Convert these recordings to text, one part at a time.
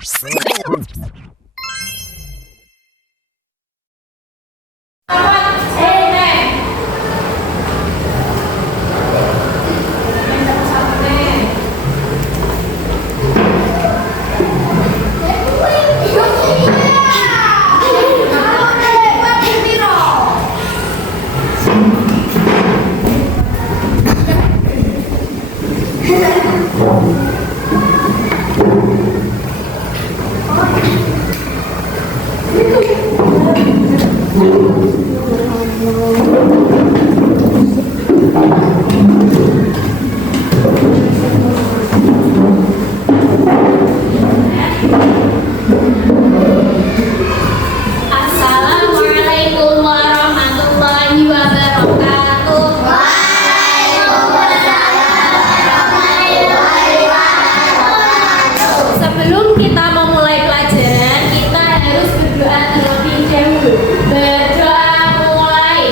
Assalamualaikum warahmatullahi wabarakatuh. Sebelum kita memulai pelajaran, kita harus berdoa terlebih dahulu. Berdoa mulai.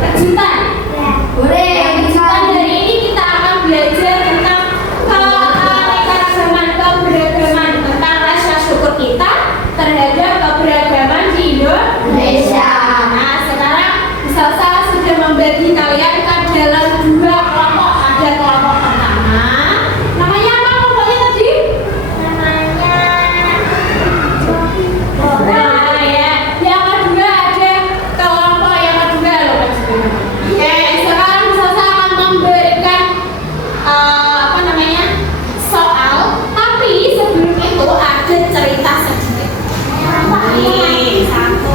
Kejutan. Boleh. Kejutan dari Indonesia. Nah, sekarang Salsa sudah membagi kalian ke dalam dua kelompok. Ada kelompok pertama, namanya apa kelompoknya tadi? Namanya Nah, ya. Yang kedua ada kelompok yang kedua loh. Oke, sekarang Salsa akan memberikan apa namanya soal, tapi sebelum itu ada cerita sedikit. Nih, satu.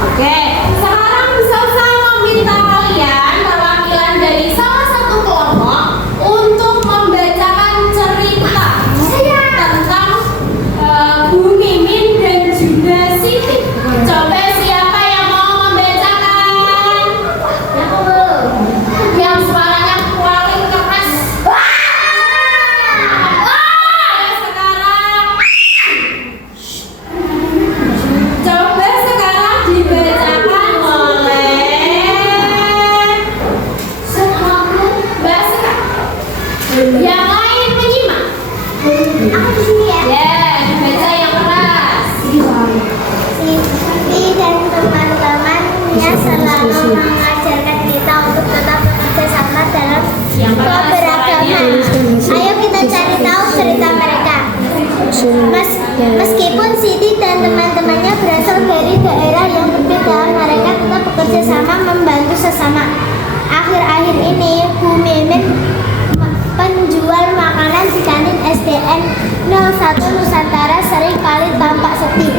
Oke, sekarang Salsa meminta kalian perwakilan dari salah satu kelompok untuk membacakan cerita tentang Bu Mimin dan juga Siti. Coba siapa yang mau membacakan? Yang suaranya paling keras. Sekarang coba sekarang dibacakan oleh Mbak Seka. Yang lain menyimak. aku di sini ya. Ya, dibaca yang keras. Siti dan teman-temannya selalu mengajarkan kita untuk tetap bekerja sama dalam Yang keras keberagaman. Ayo kita cari tahu cerita mereka. Meskipun Siti dan teman-temannya berasal dari daerah yang berbeda, mereka tetap bekerja sama membantu sesama. Akhir-akhir ini, Bu Mimin, penjual makanan di kantin SDN 01 Nusantara, sering kali tampak sedih.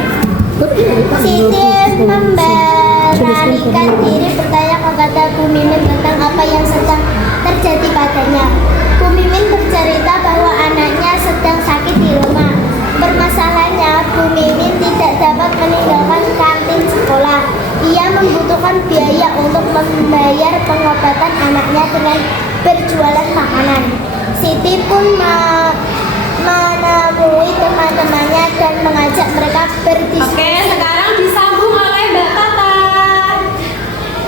Siti memberanikan diri bertanya kepada Bu Mimin tentang apa yang sedang terjadi padanya. Bu Mimin bercerita bahwa anaknya sedang sakit di rumah. Bermasalahnya, Bu Mimin tidak dapat meninggalkan kantin sekolah. Ia membutuhkan biaya untuk membayar pengobatan anaknya dengan berjualan makanan. Siti pun menemui teman-temannya dan mengajak mereka berdiskusi. Oke, sekarang disambung oleh Mbak Tata.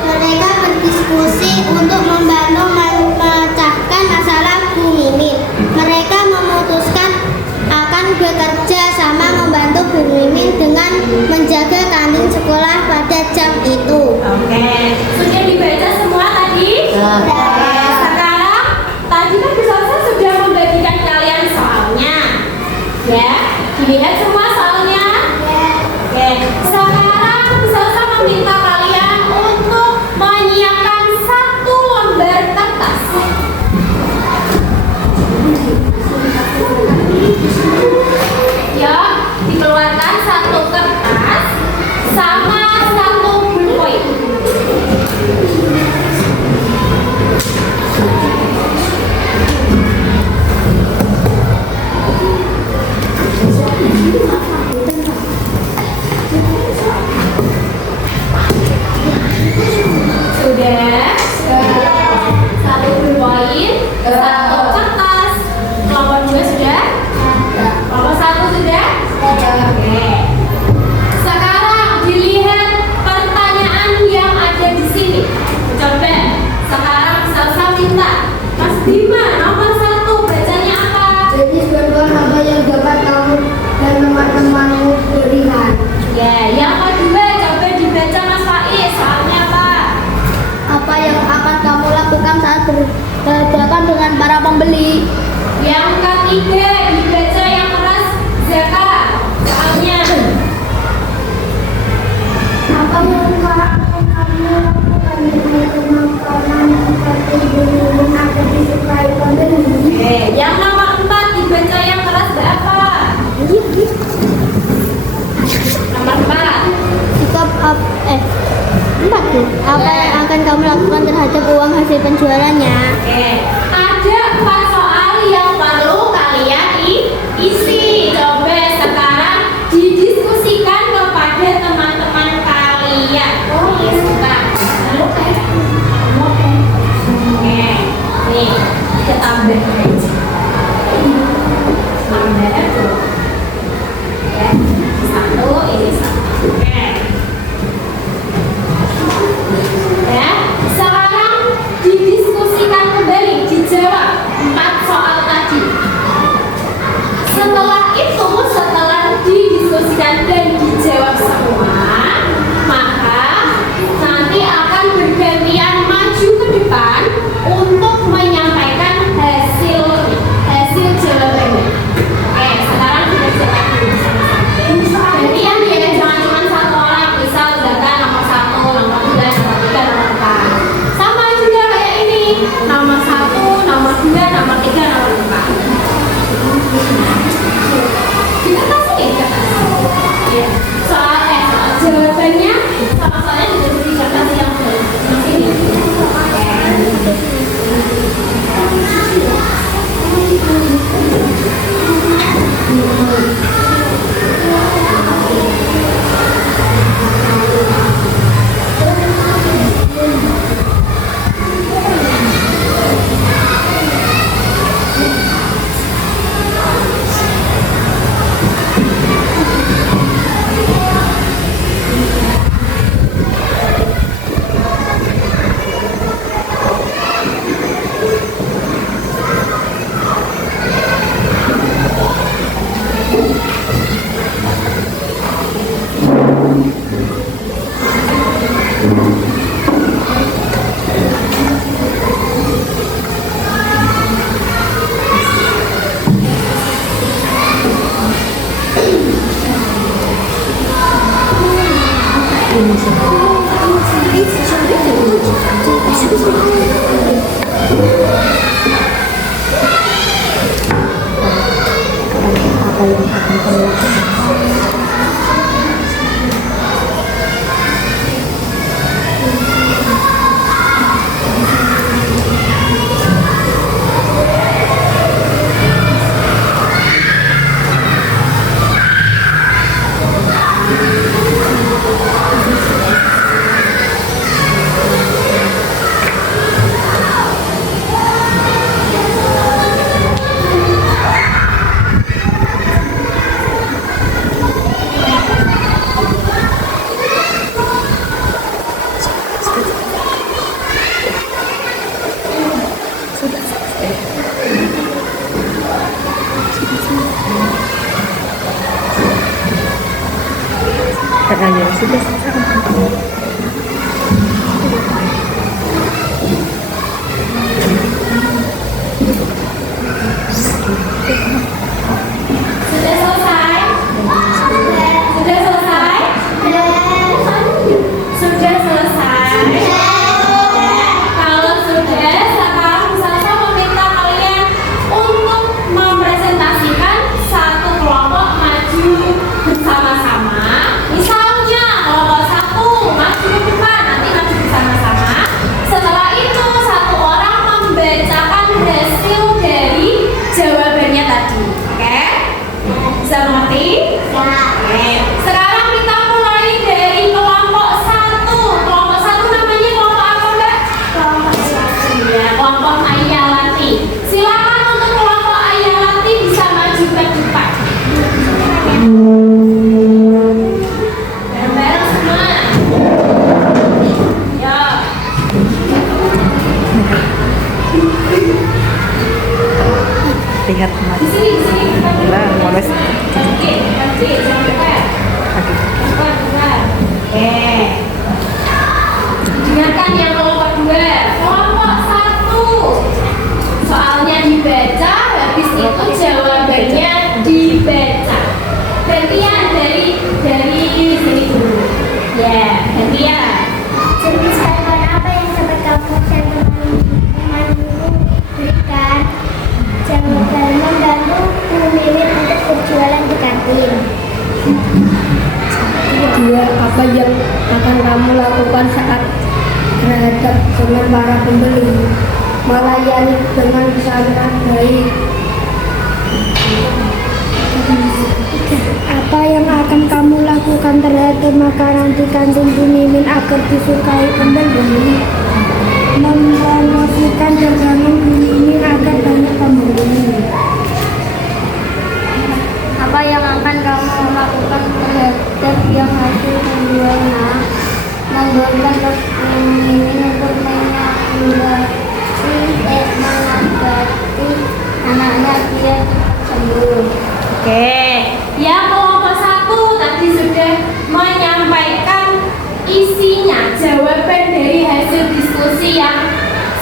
Mereka berdiskusi untuk membantu memecahkan masalah Bu Mimin. Mereka memutuskan akan bekerja sama membantu Bu Mimin dengan menjaga kantin sekolah pada jam itu. Oke, sudah dibaca semua tadi? Oke, sekarang tadi kan Salsa sudah membagikan kalian soalnya. Ya, dilihat semua soalnya. Oke, sekarang Salsa meminta kalian untuk menyiapkan satu lembar kertas. Ya, dikeluarkan satu kertas sama satu bullpoint. Sudah. Satu bullpoint, satu kertas. Kelompok dua sudah? Kelompok satu sudah? Oke. Sekarang dilihat pertanyaan yang ada di sini. Coba sekarang Salsa minta Mas Bima nomor satu bacanya apa? Jadi bantuan apa yang dapat kamu dan teman-temanmu berikan? Ya, yang kedua coba dibaca Mas Faiz. Soalnya apa? Apa yang akan kamu lakukan saat berhadapan dengan para pembeli? Yang ketiga dibaca yang keras Zaka. Soalnya Apa yang akan kamu lakukan dengan teman-teman seperti belum ada disukai pembeli? yang nomor 4 dibaca yang keras berapa? Nomor 4. Sikap empat tuh. Apa yang akan kamu lakukan terhadap uang hasil penjualannya? Oke, ada 4 soal yang perlu kalian isi. Coba sekarang didiskusikan kepada teman-teman kalian. Oke, nih kita tambah aja. Tambah tuh. Ya, satu ini satu. Oke. Ya, sekarang didiskusikan Setelah didiskusikan dan dijawab semua, maka nanti akan bergantian maju ke depan untuk menyampaikan hasil jawabannya. Oke, sekarang kita silakan dulu sama-sama. Gantian ya, jangan cuma satu orang. Misal Zaka nomor 1, nomor 2, nomor 3, nomor 4. Sama juga kayak ini, nomor 1, nomor 2, nomor 3, nomor 4. Kita kasih ya, ya. Soal jawabannya sama soalnya juga bisa kasih yang sini. Katanya sudah Sudah selesai? Sudah selesai? Sudah selesai? Kalau sudah, sekarang saya meminta kalian untuk mempresentasikan satu kelompok maju bersama-sama. Misalnya kelompok 1 maju ke depan, nanti maju bersama-sama. Setelah itu satu orang membacakan hasil dari jawabannya tadi. Oke? Bisa mengerti? Oke. Sekarang kita mulai dari kelompok 1. Kelompok 1 namanya kelompok apa, Mbak? Kelompok 1. Ya, kelompok Ayalati. Silakan untuk kelompok Ayalati bisa maju ke depan. Bareng-bareng semua. Ya. lihat Di sini. lah mulai Oke, jangan lupa. Bukan. Dengarkan yang kelompok 2. Kelompok 1. Soalnya dibaca, habis itu jawabannya dibaca. Gantian dari sini dulu. Ya, gantian. Jenis bantuan apa yang dapat kamu dan teman-temanmu berikan? Jangan membantu Bu Mimin untuk berjualan di kantin. Kedua, apa yang akan kamu lakukan saat berhadap dengan para pembeli? Melayani dengan sangat baik. Apa yang akan kamu lakukan terhadap makanan di kantin Bu Mimin agar disukai pembeli? Mempromosikan dagangan Bu Mimin agar banyak pembeli. Apa yang akan kamu lakukan terhadap yang hasil penjualnya? Memberikan pemimpin untuk menanggapi anaknya dia sembuh. Oke, yang kelompok 1 tadi sudah menyampaikan isinya, jawaban dari hasil diskusi yang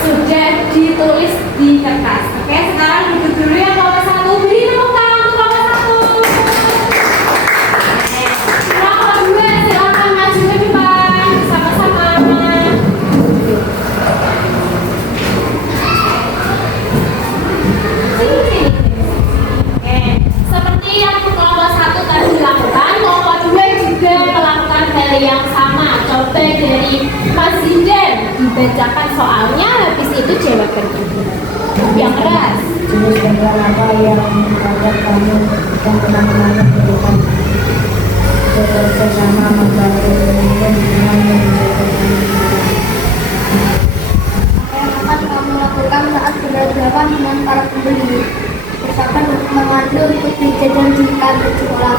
sudah ditulis di kertas. Oke, sekarang duduk dulu ya kelompok 1. Beri tepuk tangan untuk kelompok 1. Oke, kelompok 2 silakan maju ke depan sama-sama. Oke, seperti yang kelompok 1 tadi lakukan, kelompok 2 juga melakukan hal yang sama. Coba dari Mas Zindan dibacakan soalnya, habis itu jawaban yang keras. Jenis tumbuhan apa yang membuat kamu dan teman-temannya berikan bersama membantu dengan menjaga apa yang akan kamu lakukan saat berhadapan dengan para pembeli? Misalkan mengambil untuk dijajan di kantin sekolah.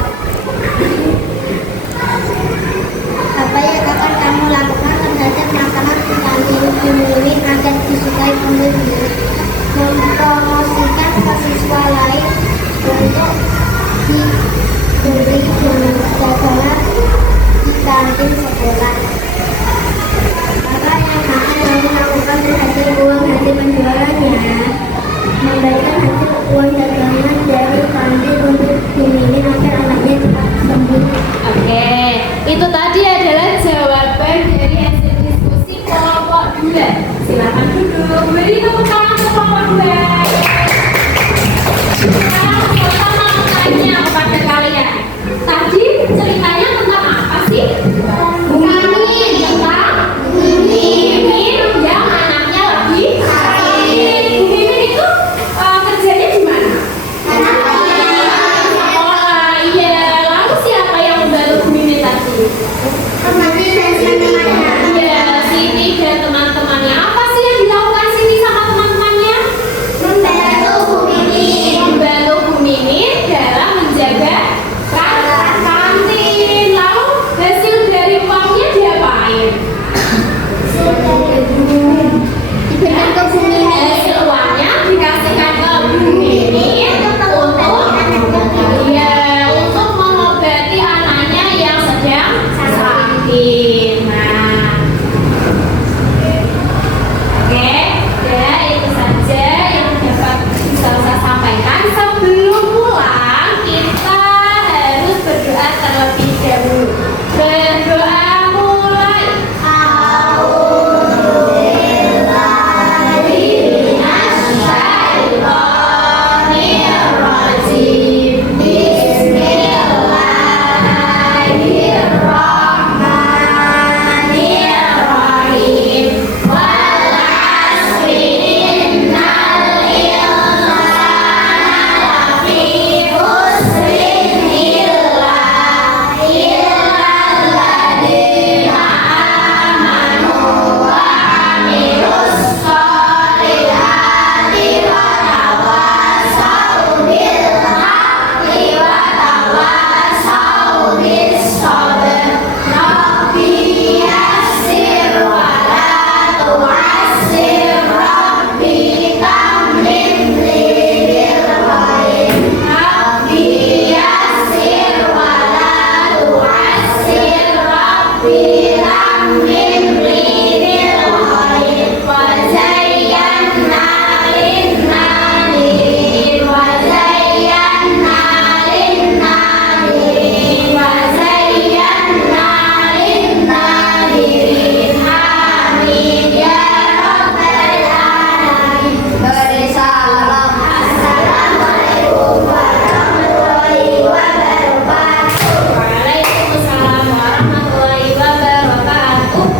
Apa yang akan kamu lakukan terhadap makanan di kantin Kumimin agar disukai pembeli? Mempromosikan ke siswa lain untuk diberi dagangan di kantin sekolah. Apa yang akan kamu lakukan terhadap uang hasil penjualannya? Memberikan hasil uang dagangan dari kantin untuk Kumimin agar anaknya cepat sembuh. Oke, itu tadi adalah jawaban dari hasil diskusi kelompok 2. Silakan duduk, beri tepuk tangan untuk kelompok 2. Sekarang saya mau tanya kepada kalian, tadi ceritanya tentang apa sih? Bumimin, tentang Bumimin yang anaknya lagi sakit. Bumimin itu kerjanya di mana? Sekolah, iya. Lalu siapa yang membantu Bumimin tadi? Iya, Siti dan teman-temannya. Apa sih yang dilakukan Siti sama teman-temannya? Membantu Bumimin dalam menjaga kantin. Lalu hasil dari uangnya diapain? Diberikan ke Bumimin. Hasil uangnya dikasihkan ke Bumimin untuk mengobati anaknya yang sedang sakit. Nah, oke, ya itu saja yang dapat bisa saya sampaikan. Sebelum pulang, kita harus berdoa terlebih dahulu. Berdoa mulai. Waalaikumsalam warahmatullahi wabarakatuh.